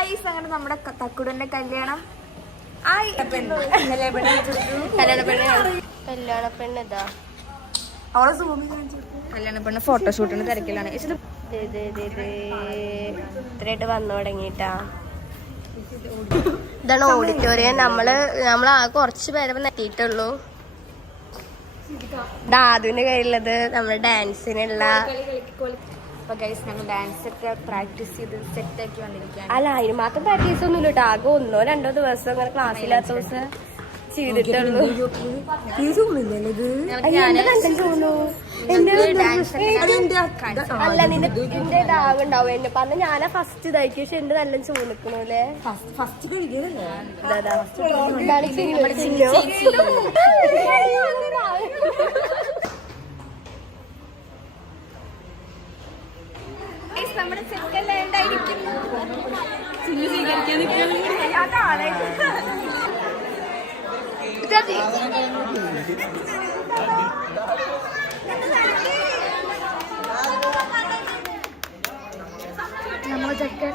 Guys, അങ്ങനെ നമ്മുടെ തക്കുടന്റെ കല്യാണം കല്യാണ പെണ്ണ് ഇതാ കല്യാണ പെണ്ണ് ഫോട്ടോഷൂട്ടിന് തിരക്കിലാണ്. ഇത്രയായിട്ട് വന്നു തുടങ്ങിട്ടാ. ഇതാണ് ഓഡിറ്റോറിയം. നമ്മള് കുറച്ച് പേരെ എത്തിയിട്ടുള്ളൂ. ദാദുവിന്റെ കയ്യിലുള്ളത് നമ്മുടെ ഡാൻസിനുള്ള. ഡാൻസ് ഒക്കെ പ്രാക്ടീസ് ചെയ്ത് സെറ്റ് ആക്കി വന്നിരിക്കുകയാണ്. അല്ല, അതിന് മാത്രം പ്രാക്ടീസ് ഒന്നും ഇല്ല. ആകെ 1-2 ദിവസം അങ്ങനെ ക്ലാസ്സില്ലാത്ത ദിവസം ചെയ്തിട്ടുള്ളൂ. അല്ല, നിന്റെ ഡാവുണ്ടാവും എന്നെ പറഞ്ഞ ഞാനാ ഫസ്റ്റ് ഇതാക്കി. പക്ഷെ എന്റെ നല്ല ചൂ നിക്കണല്ലേ. നമ്മുടെ ചെക്കല്ലാണ്ടായിരിക്കും നമ്മൾ ചെക്കൻ.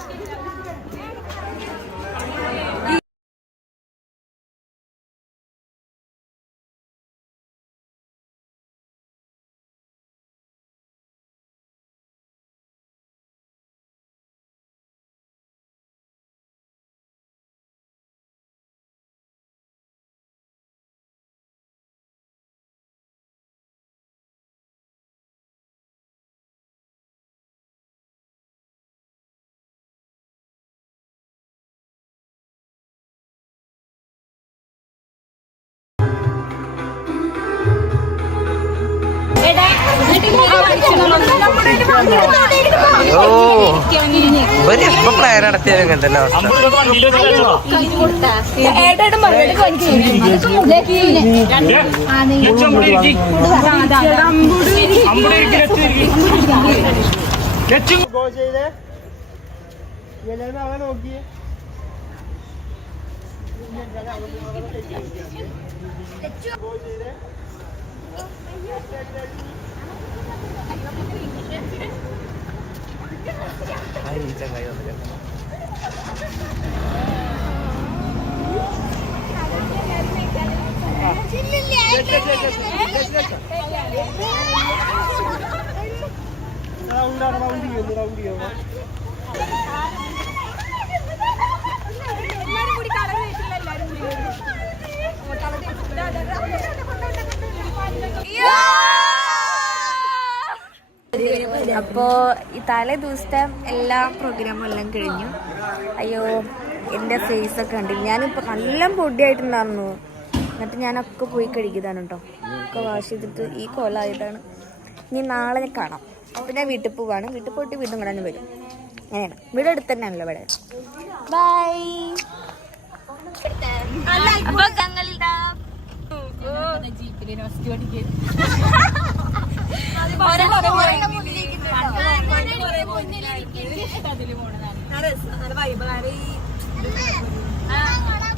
പ്ലാൻ നടത്തിയാലും കണ്ടല്ലോ. നോക്കിയേ അപ്പോ ഈ തലേ ദിവസത്തെ എല്ലാ പ്രോഗ്രാമും എല്ലാം കഴിഞ്ഞു. അയ്യോ, എൻ്റെ ഫേസൊക്കെ കണ്ടില്ല. ഞാനിപ്പോൾ നല്ല പൊടിയായിട്ടുണ്ടായിരുന്നു. എന്നിട്ട് ഞാനൊക്കെ പോയി കഴുകിയതാണ് കേട്ടോ. ഒക്കെ വാഷ് ചെയ്തിട്ട് ഈ കോലമായതാണ്. ഇനി നാളെ കാണാം. അപ്പം ഞാൻ വീട്ടിൽ പോവാണ്. വീട്ടിൽ പോയിട്ട് വീണ്ടും കാണാൻ വരും. അങ്ങനെയാണ്. വീട് അടുത്ത് തന്നെയാണല്ലോ ഇവിടെ. ബൈ. അപ്പോൾ ഞങ്ങളിതാ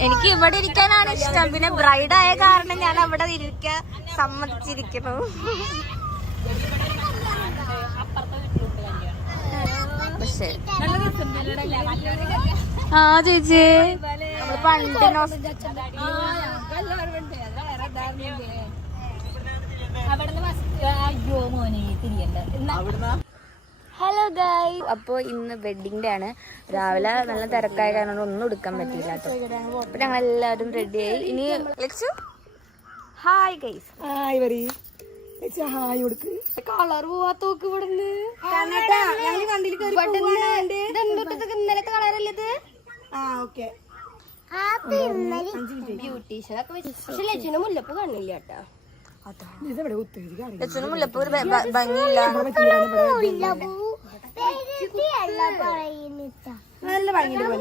എനിക്ക് ഇവിടെ ഇരിക്കാനാണ് ഇഷ്ടം. പിന്നെ ബ്രൈഡായ കാരണം ഞാൻ അവിടെ ഇരിക്കാൻ സമ്മതിച്ചിരിക്കുന്നു. പക്ഷേ ആ ചേച്ചി നമ്മള് പണ്ടിനോ ഹലോ ഗായ്. അപ്പോൾ ഇന്ന് വെഡിങ് ഡേ ആണ്. രാവിലെ നല്ല തിരക്കായ കാരണം ഒന്നും എടുക്കാൻ പറ്റിയില്ല കേട്ടോ. അപ്പൊ ഞങ്ങളെല്ലാവരും റെഡിയായി. ഇനി ഹായ് ഗൈസ്. ഹായ് വരി ഹായ് കൊടുക്ക്. കളർ പോവാത്തോക്ക് ഇവിടുന്ന് ഇന്നലത്തെ കളറല്ലേ. ബ്യൂട്ടീഷ്യനൊക്കെ പക്ഷെ ലക്ഷ്മിന് മുല്ലപ്പ് കാണില്ല കേട്ടാ. ലക്ഷ്മണ മുല്ലപ്പൂ ഒരു ഭംഗിയില്ല. നല്ല ഭംഗിയില്ല.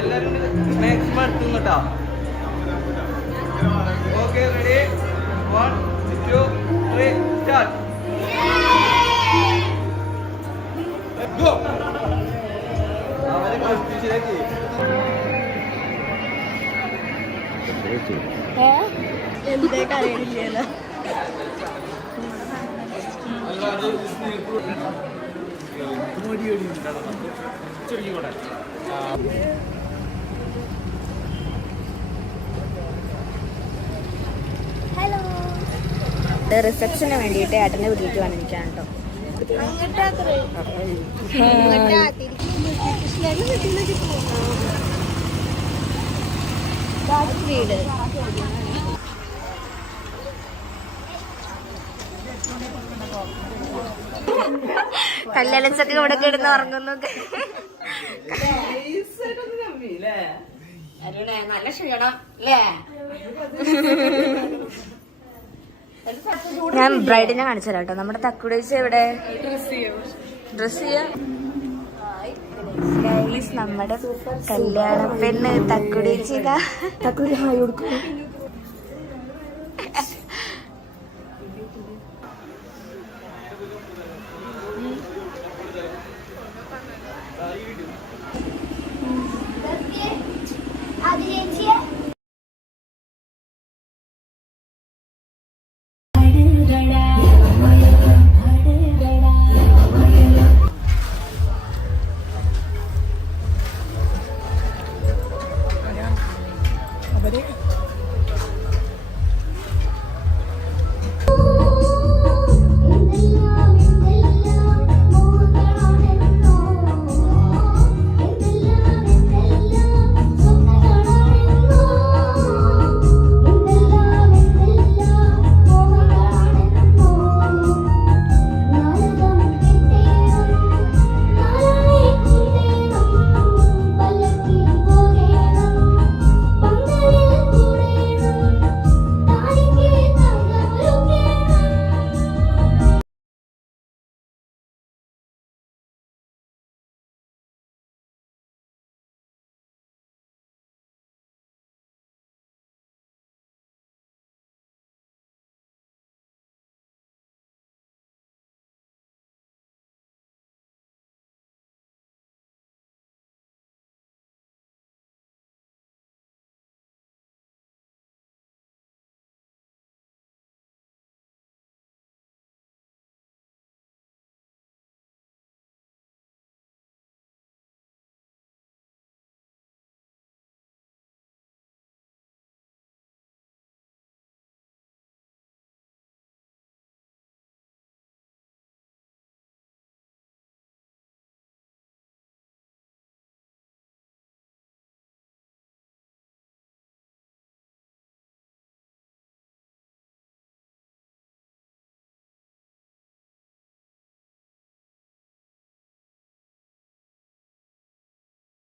എല്ലാരും മാക്സിമം എടുത്തുട്ടോ. Okay ready 1 2 3 start go. അവരെ കഷ്ടിച്ചിലേക്ക് എന്തേ കരയില്ലല്ലോ. റിസപ്ഷന് വേണ്ടിയിട്ട് ഏട്ടൻ്റെ വീട്ടിലേക്ക് വന്നിരിക്കുകയാണ് കേട്ടോ. കല്യാണച്ചൊക്കെ ഇവിടെ കിടന്ന് ഉറങ്ങുന്നു. നല്ല ക്ഷീണം അല്ലേ? ഞാൻ ബ്രൈഡിനെ കാണിച്ചു തരാം കേട്ടോ. നമ്മുടെ തക്കുടേച്ചി ഇവിടെ ഡ്രസ് ചെയ്യാം. നമ്മുടെ കല്യാണ പെണ്ണ് തക്കുടേച്ചിതാ. തക്കുടി ഹായ് കൊടുക്കും.